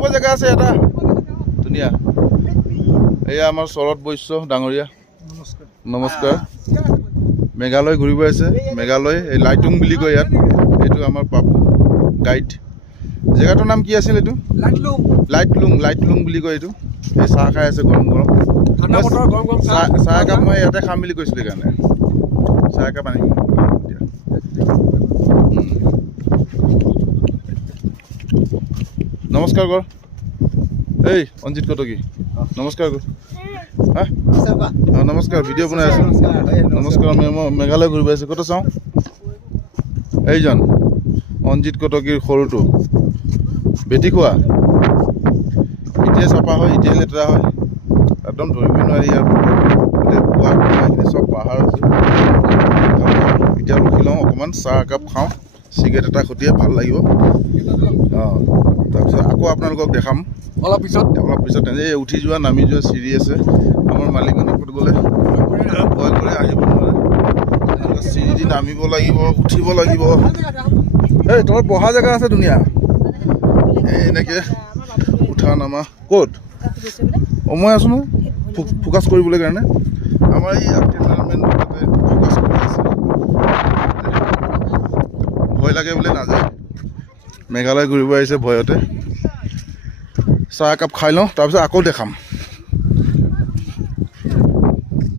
ঘূৰিব জেগা আছে এটা ধুনীয়া। এয়া আমাৰ শৰৎ বৈশ্য ডাঙৰীয়া, নমস্কাৰ। মেঘালয় ঘূৰিব আছে, মেঘালয় এই লাইটুং বুলি কয় ইয়াত। এইটো আমাৰ পাপু গাইড। জেগাটোৰ নাম কি আছিল এইটো? লাইটলুং বুলি কয় এইটো। এই চাহ খাই আছে গৰম গৰম। চাহ একাপ মই ইয়াতে খাম বুলি কৈছিলোঁ সেইকাৰণে চাহ একাপ আনিম। নমস্কাৰ কৰ। এই অঞ্জিত কটকী নমস্কাৰ কৰ। হা নমস্কাৰ, ভিডিঅ' বনাই আছোঁ। নমস্কাৰ, মই মেঘালয় ঘূৰিব আছোঁ। ক'ত চাওঁ? এইজন অঞ্জিত কটকীৰ সৰুটো বেটি খোৱা। এতিয়াই চাফা হয়, এতিয়াই লেতেৰা হয়, একদম ধৰিবই নোৱাৰি। ইয়াৰ এইখিনি চব পাহাৰ আছে। এতিয়া ৰখি লওঁ অকণমান, চাহ একাপ খাওঁ, চিগাৰেট এটা খটিয়াই ভাল লাগিব। তাৰপিছত আকৌ আপোনালোকক দেখাম অলপ পিছত। এই উঠি যোৱা নামি যোৱা চিৰি আছে। আমাৰ মালিকনী ক'ত গ'লে ভয় কৰি আহিব নোৱাৰে। চিৰি দি নামিব লাগিব, উঠিব লাগিব। এই তলত বহা জেগা আছে ধুনীয়া। এই এনেকৈ উঠা নামা। ক'ত? মই আছোঁ নহয় ফ'কাছ কৰিবলৈ কাৰণে। আমাৰ এই কেমেৰামেন ফ'কাছ কৰি আছে। ভয় লাগে বোলে নাযায়। মেঘালয় ঘূৰিব আহিছে ভয়তে। চাহ একাপ খাই লওঁ, তাৰপিছত আকৌ দেখাম।